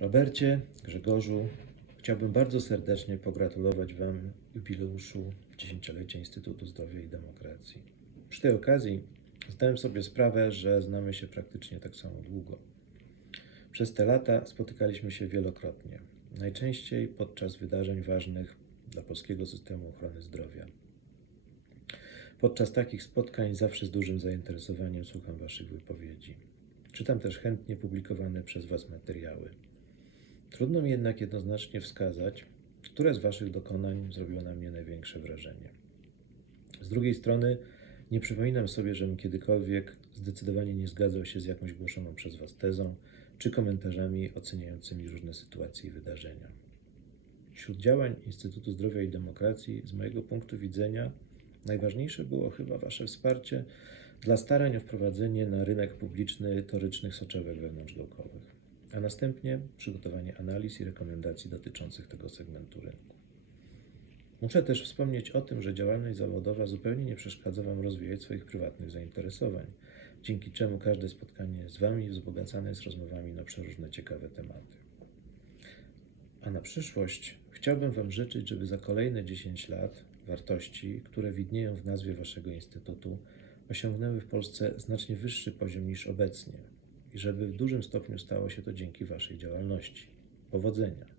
Robercie, Grzegorzu, chciałbym bardzo serdecznie pogratulować Wam jubileuszu dziesięciolecia Instytutu Zdrowia i Demokracji. Przy tej okazji zdałem sobie sprawę, że znamy się praktycznie tak samo długo. Przez te lata spotykaliśmy się wielokrotnie, najczęściej podczas wydarzeń ważnych dla polskiego systemu ochrony zdrowia. Podczas takich spotkań zawsze z dużym zainteresowaniem słucham Waszych wypowiedzi. Czytam też chętnie publikowane przez Was materiały. Trudno mi jednak jednoznacznie wskazać, które z Waszych dokonań zrobiło na mnie największe wrażenie. Z drugiej strony, nie przypominam sobie, żebym kiedykolwiek zdecydowanie nie zgadzał się z jakąś głoszoną przez Was tezą czy komentarzami oceniającymi różne sytuacje i wydarzenia. Wśród działań Instytutu Zdrowia i Demokracji, z mojego punktu widzenia, najważniejsze było chyba Wasze wsparcie dla starań o wprowadzenie na rynek publiczny torycznych soczewek wewnątrzgałkowych, a następnie przygotowanie analiz i rekomendacji dotyczących tego segmentu rynku. Muszę też wspomnieć o tym, że działalność zawodowa zupełnie nie przeszkadza Wam rozwijać swoich prywatnych zainteresowań, dzięki czemu każde spotkanie z Wami wzbogacane jest rozmowami na przeróżne ciekawe tematy. A na przyszłość chciałbym Wam życzyć, żeby za kolejne 10 lat wartości, które widnieją w nazwie Waszego Instytutu, osiągnęły w Polsce znacznie wyższy poziom niż obecnie i żeby w dużym stopniu stało się to dzięki Waszej działalności. Powodzenia!